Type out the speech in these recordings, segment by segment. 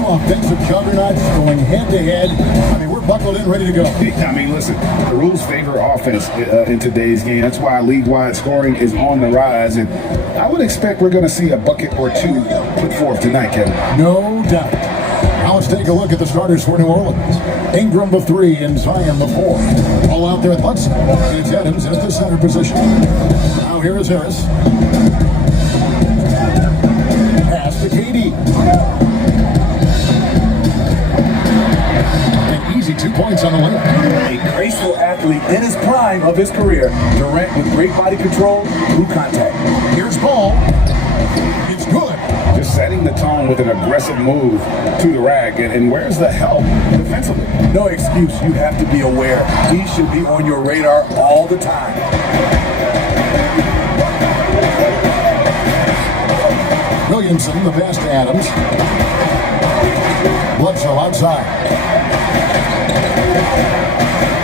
two offensive juggernauts going head-to-head. I mean, we're buckled in, ready to go. I mean, listen, the rules favor offense in today's game. That's why league-wide scoring is on the rise, and I would expect we're going to see a bucket or two put forth tonight, Kevin. No doubt. Now let's take a look at the starters for New Orleans. Ingram the 3 and Zion the 4. All out there at Hudson. It's Adams at the center position. Now here is Harris. Pass to KD. An easy 2 points on the way. A graceful athlete in his prime of his career. Durant with great body control through contact. Here's Ball. It's good. Just setting the tone with an aggressive move to the rack. And where's the help defensively? No excuse. You have to be aware. He should be on your radar all the time. Williamson, the pass to Adams. Bledsoe outside.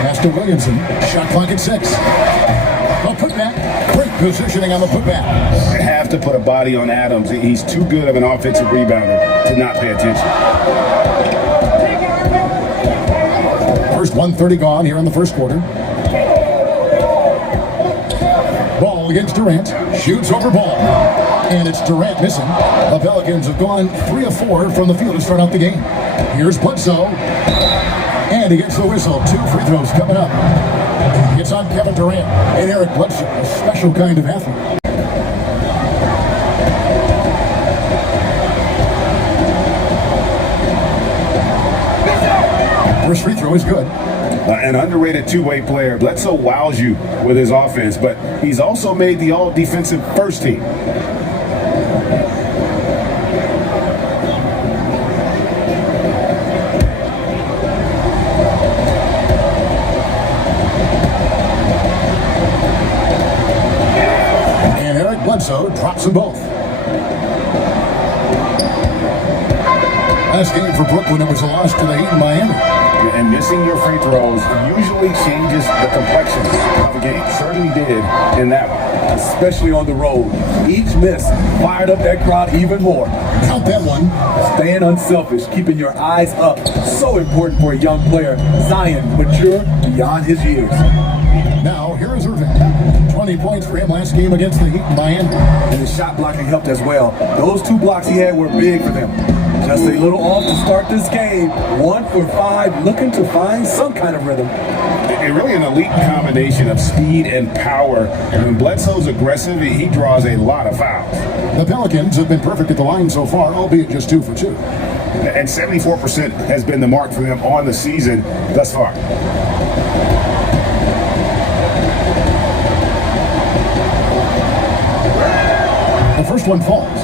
Pass to Williamson. Shot clock at 6. A putback. Great positioning on the putback. You have to put a body on Adams. He's too good of an offensive rebounder to not pay attention. First 1:30 gone here in the first quarter. Ball against Durant. Shoots over Ball. And it's Durant missing. The Pelicans have gone 3 of 4 from the field to start out the game. Here's Bledsoe. And he gets the whistle. 2 free throws coming up. It's on Kevin Durant and Eric Bledsoe, a special kind of athlete. First free throw is good. An underrated two-way player. Bledsoe wows you with his offense, but he's also made the all-defensive first team. And Eric Bledsoe drops them both. Last game for Brooklyn, it was a loss to the Heat in Miami. And missing your free throws usually changes the complexion of a game. Certainly did in that one. Especially on the road. Each miss fired up that crowd even more. Count that one. Staying unselfish, keeping your eyes up. So important for a young player. Zion, mature beyond his years. Now, here is Irving. 20 points for him last game against the Heat in Miami. And his shot blocking helped as well. Those 2 blocks he had were big for them. Just a little off to start this game. 1 for 5, looking to find some kind of rhythm. Really an elite combination of speed and power. And when Bledsoe's aggressive, he draws a lot of fouls. The Pelicans have been perfect at the line so far, albeit just 2 for 2. And 74% has been the mark for them on the season thus far. The first one falls.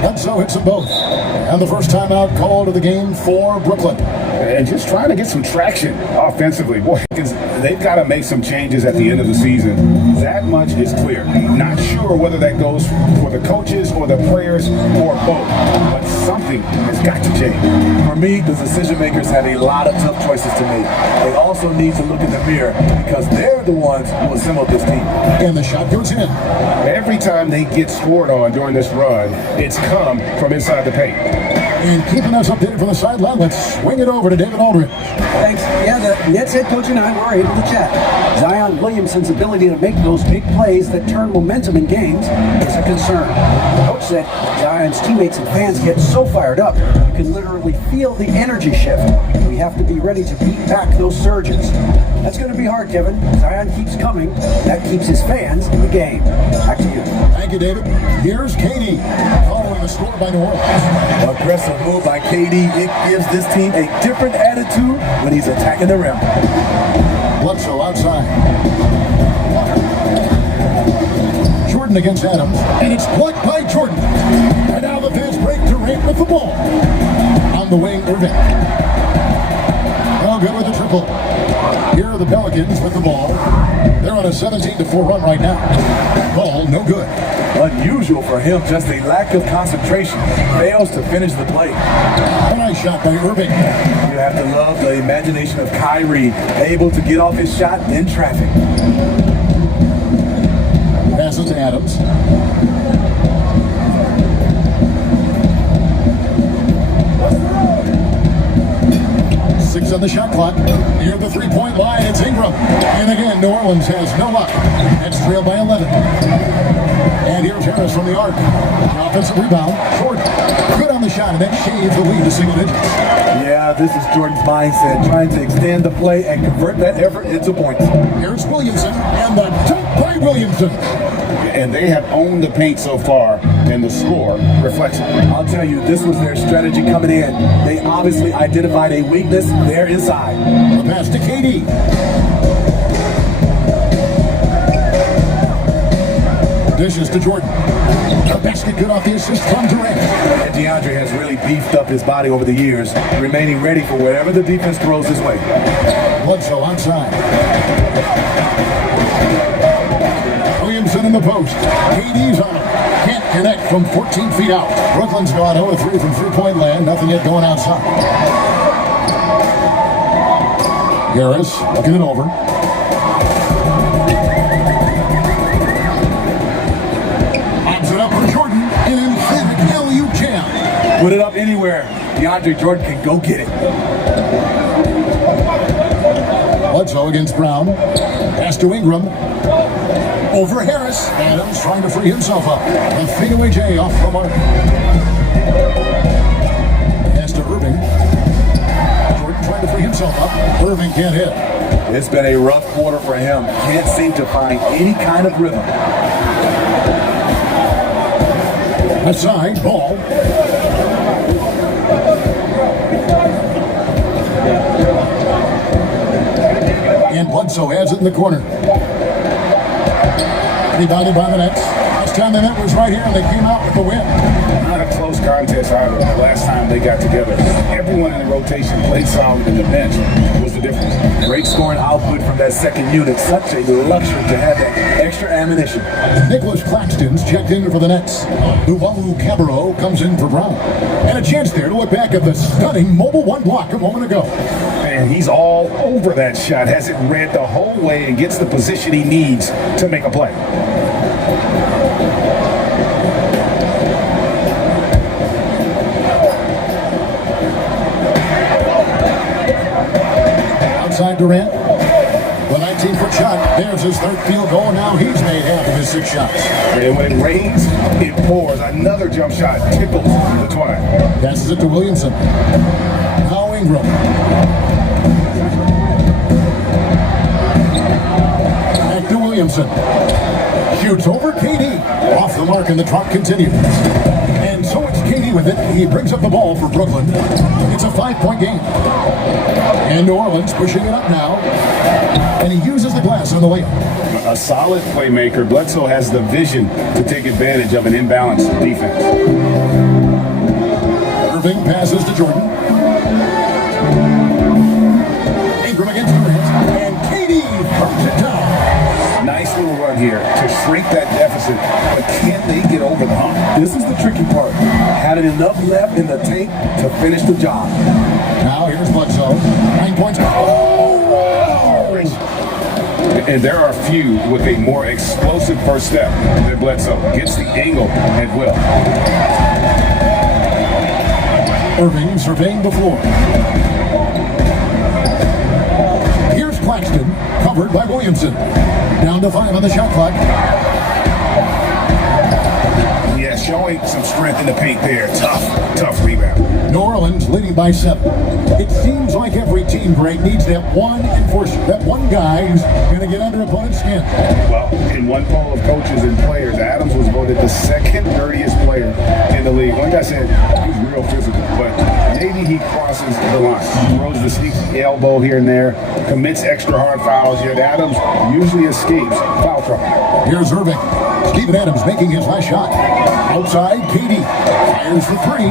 Bledsoe hits them both. And the first timeout called of the game for Brooklyn. And just trying to get some traction offensively. Boy, they've got to make some changes at the end of the season. That much is clear. Not sure whether that goes for the coaches or the players or both. But something has got to change. For me, the decision makers have a lot of tough choices to make. They also need to look in the mirror because they're the ones who assembled this team. And the shot goes in. Every time they get scored on during this run, it's come from inside the paint. And keeping us updated from the sideline, let's swing it over to David Aldridge. Thanks. Yeah, the Nets head coach and I were able to chat. Zion Williamson's ability to make those big plays that turn momentum in games is a concern. The coach said Zion's teammates and fans get so fired up, you can literally feel the energy shift. We have to be ready to beat back those surges. That's going to be hard, Kevin. Zion keeps coming. That keeps his fans in the game. Back to you. Thank you, David. Here's KD following the score by New Orleans. Aggressive move by KD. It gives this team a different attitude when he's attacking the rim. Bledsoe outside. Jordan against Adams, and it's blocked by Jordan. And now the fast break, Durant with the ball. On the wing, Irving. All good with the triple. Here are the Pelicans with the ball. They're on a 17-4 run right now. Ball no good. Unusual for him, just a lack of concentration. Fails to finish the play. A nice shot by Irving. You have to love the imagination of Kyrie, able to get off his shot in traffic. Passes to Adams. Six on the shot clock. Near the three-point line, it's Ingram. And again, New Orleans has no luck. It's trailed by 11. And here's Harris from the arc. The offensive rebound. Jordan. Good on the shot, and that shaves the lead to single digits. Yeah, this is Jordan's mindset, trying to extend the play and convert that effort into points. Here's Williamson, and the dunk by Williamson. And they have owned the paint so far, and the score reflects it. I'll tell you, this was their strategy coming in. They obviously identified a weakness there inside. The pass to KD. Dishes to Jordan. A basket good off the assist from Durant. And DeAndre has really beefed up his body over the years, remaining ready for whatever the defense throws his way. Bledsoe onside. Williamson in the post. KD's on him. Can't connect from 14 feet out. Brooklyn's gone 0-3 from three-point land. Nothing yet going outside. Harris looking it over. Bobs it up for Jordan. An emphatic LU jam. Put it up anywhere. DeAndre Jordan can go get it. Bledsoe against Brown. Pass to Ingram. Over Harris. Adams trying to free himself up. A fadeaway J off the mark. Pass to Irving. Jordan trying to free himself up. Irving can't hit. It's been a rough quarter for him. Can't seem to find any kind of rhythm. Aside, ball. And Bledsoe has it in the corner. Rebounded by the Nets. Last time the net was right here, and they came out with the win. Not a close contest either. The last time they got together, everyone in the rotation played solid, and the bench was the difference. Great scoring output from that second unit. Such a luxury to have that extra ammunition. Nicholas Claxton's checked in for the Nets. Luvalu Cabarro comes in for Brown. And a chance there to look back at the stunning Mobile One block a moment ago. And he's all over that shot, has it read the whole way, and gets the position he needs to make a play. Outside Durant. The 19-foot shot. There's his third field goal. Now he's made half of his 6 shots. And when it rains, it pours. Another jump shot tickles the twine. Passes it to Williamson. Now Ingram. Back to Williamson. Shoots over KD. Off the mark, and the trot continues. And so it's KD with it. He brings up the ball for Brooklyn. It's a 5-point game. And New Orleans pushing it up now. And he uses the glass on the layup. A solid playmaker. Bledsoe has the vision to take advantage of an imbalanced defense. Irving passes to Jordan. Ingram against Durant. And KD throws it down. Nice little run here to shrink that deficit, but can they get over the hump? This is the tricky part. Had enough left in the tank to finish the job. Now here's Bledsoe. 9 points. Oh! And there are few with a more explosive first step than Bledsoe. Gets the angle at will. Irving surveying the floor. Here's Claxton, covered by Williamson. Down to 5 on the shot clock. Yeah, showing some strength in the paint there. Tough rebound. New Orleans leading by 7. It seems like every team, Greg, needs that one enforcer, that one guy who's going to get under opponent's skin. Well, in one poll of coaches and players, Adams was voted the second dirtiest player in the league. One guy said he's real physical, but maybe he crosses the line. Throws the sneaky elbow here and there, commits extra hard fouls, yet Adams usually escapes foul trouble. Here's Irving. Steven Adams making his last shot. Outside, KD fires for 3.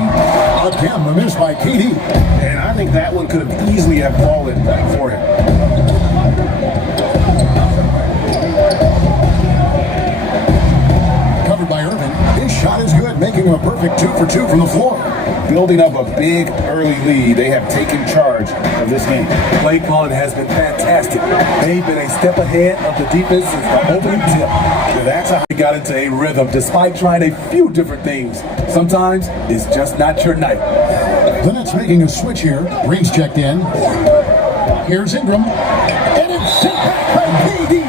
Again, a miss by KD. And I think that one could have easily have fallen for him. making a perfect 2 for 2 from the floor. Building up a big early lead, they have taken charge of this game. Play calling has been fantastic. They've been a step ahead of the defense since the opening tip. That's how they got into a rhythm, despite trying a few different things. Sometimes it's just not your night. The Nets making a switch here. Green's checked in. Here's Ingram. And it's sent back by KD.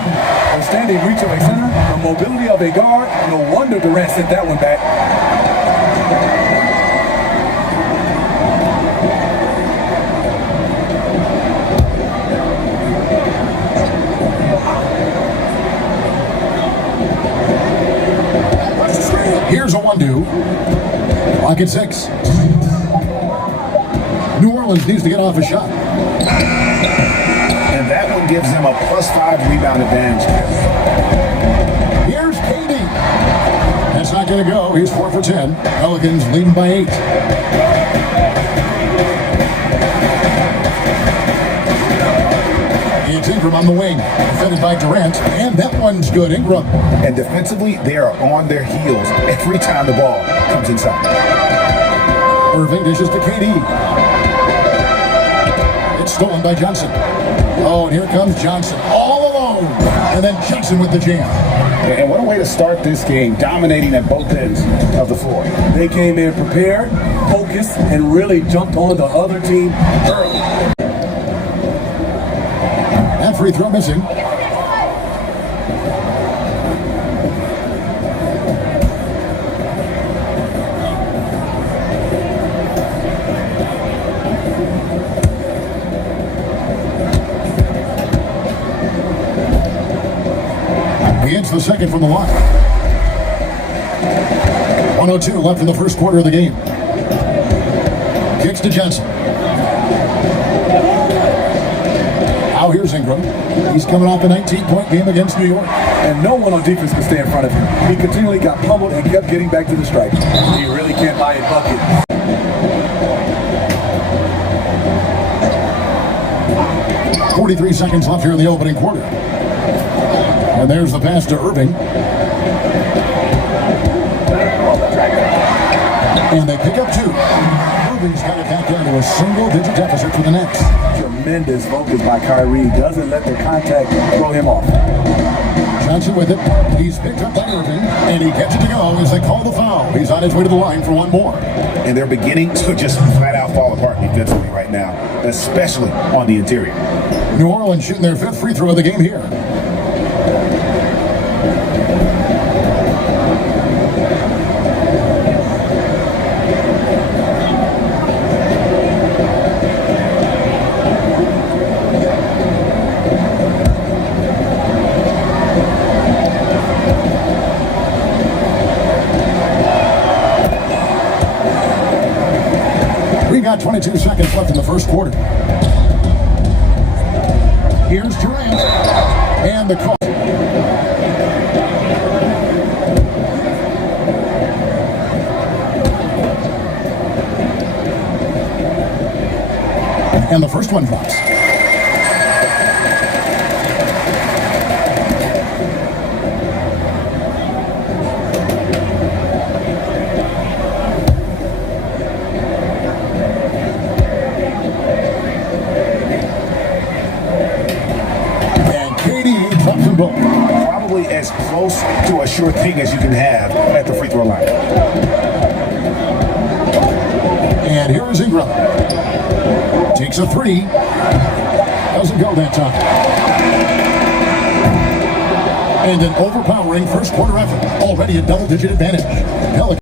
Outstanding reach of a center, the mobility of a guard. No wonder Durant sent that one back. Here's a 1-2. Clock at 6. New Orleans needs to get off a shot. And that one gives them a +5 rebound advantage. Here's KD. That's not going to go. He's 4 for 10. Pelicans leading by 8. It's Ingram on the wing, defended by Durant, and that one's good. Ingram. And defensively, they are on their heels every time the ball comes inside. Irving dishes to KD. It's stolen by Johnson. Oh, and here comes Johnson all alone. And then Johnson with the jam. And what a way to start this game, dominating at both ends of the floor. They came in prepared, focused, and really jumped on the other team early. That free throw missing. He hits the second from the line. 1:02 left in the first quarter of the game. Kicks to Johnson. Now here's Ingram. He's coming off a 19-point game against New York. And no one on defense could stay in front of him. He continually got pummeled and kept getting back to the stripe. He really can't buy a bucket. 43 seconds left here in the opening quarter. And there's the pass to Irving. And they pick up 2. Irving's got it back down to a single-digit deficit for the Nets. Tremendous focus by Kyrie. Doesn't let the contact throw him off. Johnson with it. He's picked up by Irving. And he gets it to go as they call the foul. He's on his way to the line for one more. And they're beginning to just flat out fall apart defensively right now, especially on the interior. New Orleans shooting their 5th free throw of the game here. We got 22 seconds left in the first quarter. Here's Durant. And the call. And the first one drops. Probably as close to a sure thing as you can have at the free throw line. And here is Ingram. Takes a 3. Doesn't go that time. And an overpowering first quarter effort. Already a double-digit advantage. Pelicans